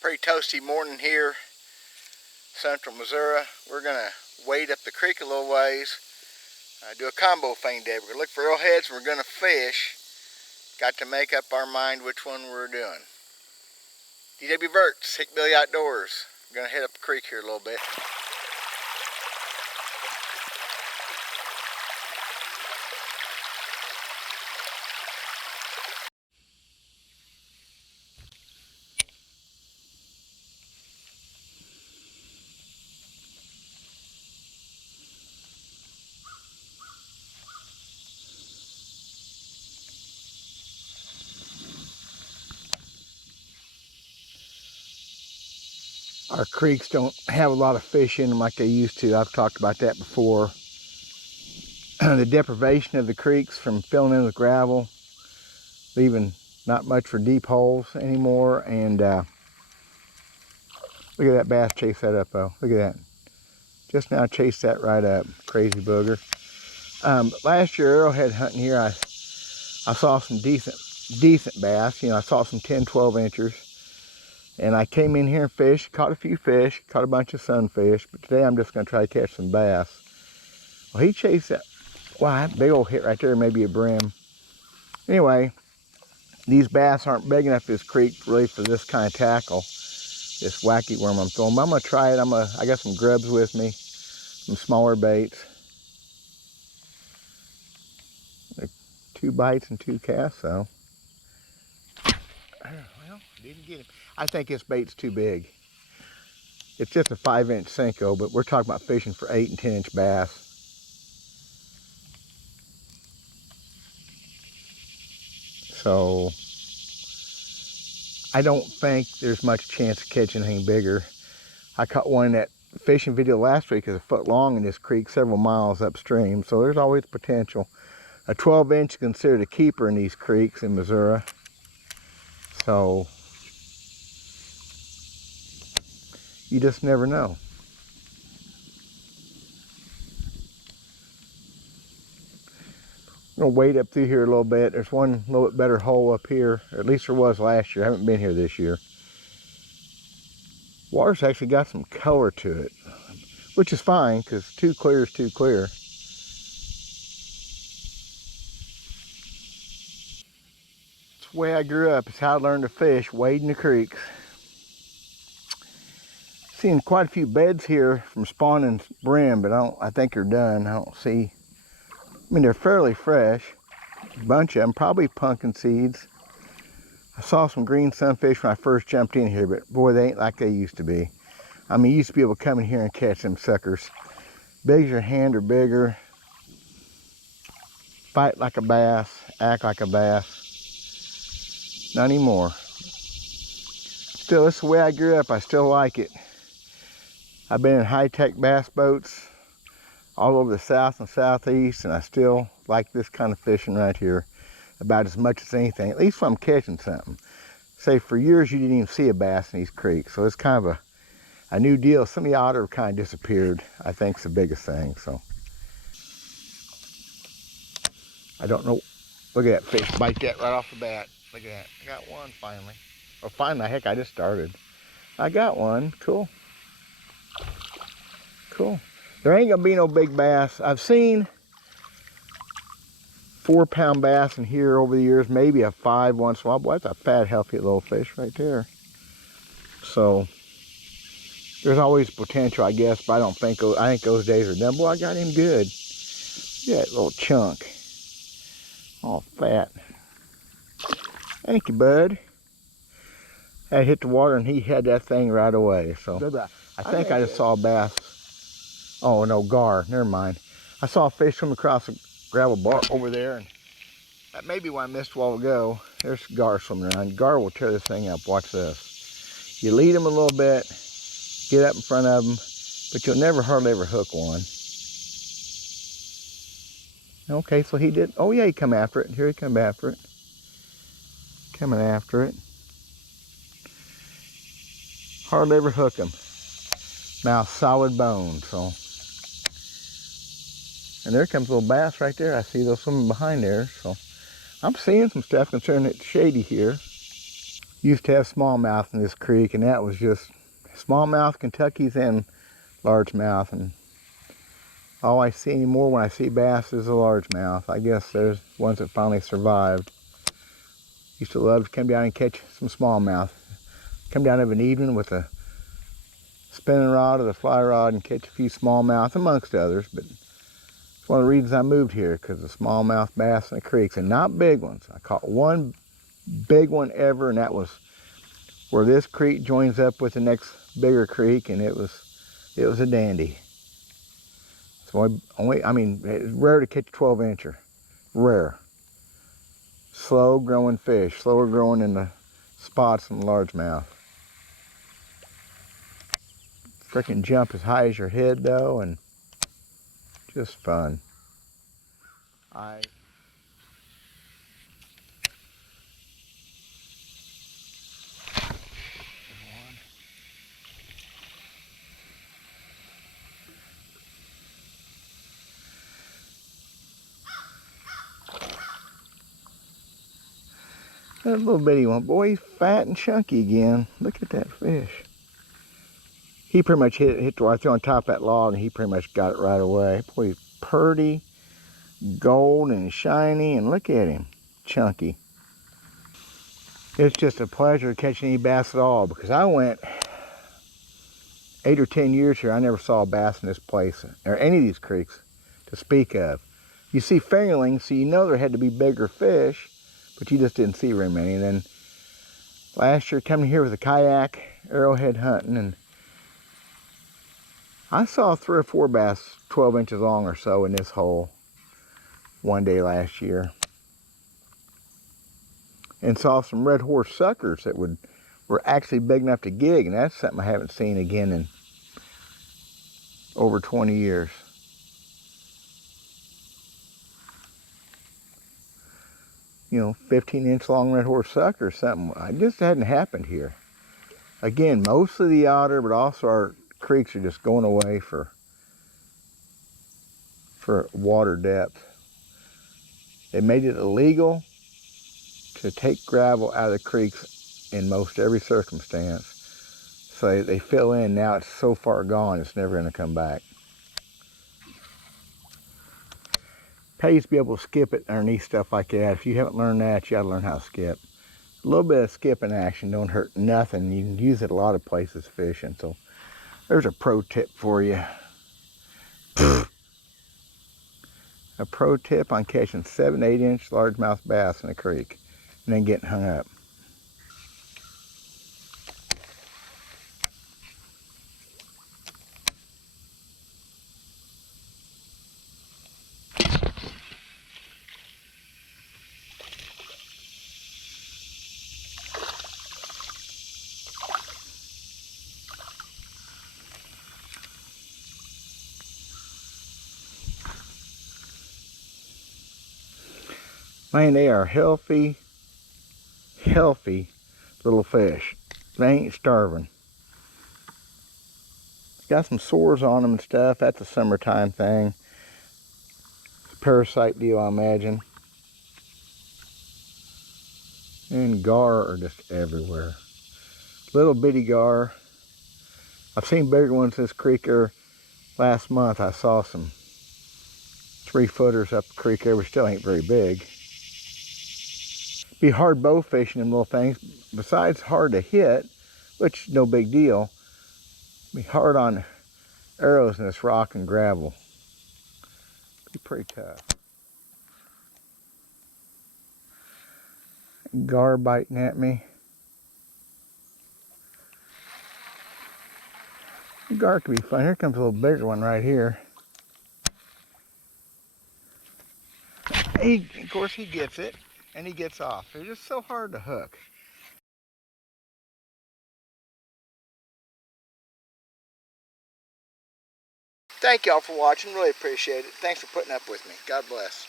Pretty toasty morning here, central Missouri. We're gonna wade up the creek a little ways, do a combo thing today. We're gonna look for arrowheads and we're gonna fish. Got to make up our mind which one we're doing. DW Verts, Hickbilly Outdoors. We're gonna hit up the creek here a little bit. Our creeks don't have a lot of fish in them like they used to. I've talked about that before. The deprivation of the creeks from filling in with gravel, leaving not much for deep holes anymore. And look at that bass chase that up though. Look at that. Just now chased that right up. Crazy booger. Last year arrowhead hunting here, I saw some decent bass. You know, I saw some 10, 12 inchers. And I came in here and fished, caught a few fish, caught a bunch of sunfish, but today I'm just gonna try to catch some bass. Well, he chased that, wow, that big old hit right there, maybe a brim. Anyway, these bass aren't big enough this creek really for this kind of tackle, this wacky worm I'm throwing. But I'm gonna try it. I got some grubs with me, some smaller baits. Like 2 bites and 2 casts though. Well, didn't get him. I think this bait's too big. It's just a 5-inch Senko, but we're talking about fishing for 8 and 10-inch bass. So I don't think there's much chance of catching anything bigger. I caught one in that fishing video last week. It's a foot long in this creek, several miles upstream. So there's always potential. A 12-inch is considered a keeper in these creeks in Missouri. So you just never know. I'm gonna wade up through here a little bit. There's one little bit better hole up here, or at least there was last year. I haven't been here this year. Water's actually got some color to it, which is fine because too clear is too clear. It's the way I grew up. It's how I learned to fish, wading the creeks. Seen quite a few beds here from spawning brim, but I think they're done. I don't see. I mean, they're fairly fresh. A bunch of them, probably pumpkin seeds. I saw some green sunfish when I first jumped in here, but boy, they ain't like they used to be. I mean, you used to be able to come in here and catch them suckers. Big as your hand or bigger. Fight like a bass, act like a bass. Not anymore. Still, this is the way I grew up. I still like it. I've been in high-tech bass boats all over the south and southeast, and I still like this kind of fishing right here about as much as anything, at least when I'm catching something. Say, for years you didn't even see a bass in these creeks, so it's kind of a new deal. Some of the otter have kind of disappeared, I think is the biggest thing, so. I don't know, look at that fish, bite that right off the bat. Look at that, I got one finally. Or finally, heck, I just started. I got one, cool. Cool. There ain't gonna be no big bass. I've seen 4-pound bass in here over the years, maybe a 5 once in a while. Boy, that's a fat, healthy little fish right there. So there's always potential, I guess, but I think those days are done. Boy, I got him good. Look at that little chunk. All fat. Thank you, bud. I hit the water and he had that thing right away. So I think I just saw a bass. Oh no, gar, never mind. I saw a fish swim across a gravel bar over there, and that may be what I missed a while ago. There's gar swimming around. Gar will tear this thing up, watch this. You lead them a little bit, get up in front of them, but you'll never hardly ever hook one. Okay, so he did, oh yeah, he come after it. Here he come after it. Coming after it. Hardly ever hook him. Mouth solid bone, so. And there comes a little bass right there. I see those swimming behind there. So I'm seeing some stuff concerning it's shady here. Used to have smallmouth in this creek, and that was just smallmouth, Kentucky's, and largemouth. And all I see anymore when I see bass is a largemouth. I guess there's ones that finally survived. Used to love to come down and catch some smallmouth. Come down of an evening with a spinning rod or the fly rod and catch a few smallmouth, amongst others. But it's one of the reasons I moved here, because of smallmouth bass in the creeks, and not big ones. I caught one big one ever, and that was where this creek joins up with the next bigger creek, and it was a dandy. So I mean, it's rare to catch a 12-incher. Rare. Slow growing fish, slower growing in the spots than largemouth. Freaking jump as high as your head though, and just fun. That little bitty one, boy, he's fat and chunky again. Look at that fish. He pretty much hit where I threw on top of that log, and he pretty much got it right away. Boy, he's purty, gold and shiny, and look at him, chunky. It's just a pleasure catching any bass at all, because I went 8 or 10 years here, I never saw a bass in this place, or any of these creeks to speak of. You see fingerlings, so you know there had to be bigger fish, but you just didn't see very many. And then last year, coming here with a kayak, arrowhead hunting, and I saw 3 or 4 bass 12 inches long or so in this hole one day last year. And saw some red horse suckers that were actually big enough to gig, and that's something I haven't seen again in over 20 years. You know, 15-inch long red horse sucker or something. It just hadn't happened here. Again, most of the otter, but also our creeks are just going away for water depth. They made it illegal to take gravel out of the creeks in most every circumstance. So they fill in. Now it's so far gone, it's never going to come back. Pays to be able to skip it underneath stuff like that. If you haven't learned that, you got to learn how to skip. A little bit of skipping action don't hurt nothing. You can use it a lot of places fishing. So there's a pro tip for you. A pro tip on catching 7, 8-inch largemouth bass in a creek and then getting hung up. Man, they are healthy little fish. They ain't starving. Got some sores on them and stuff. That's a summertime thing. It's a parasite deal, I imagine. And gar are just everywhere. Little bitty gar. I've seen bigger ones this creek here. Last month I saw some 3-footers up the creek there, which still ain't very big. Be hard bow fishing them little things. Besides hard to hit, which no big deal. Be hard on arrows in this rock and gravel. Be pretty tough. Gar biting at me. Gar could be fun. Here comes a little bigger one right here. Of course he gets it and he gets off. They're just so hard to hook. Thank y'all for watching. Really appreciate it. Thanks for putting up with me. God bless.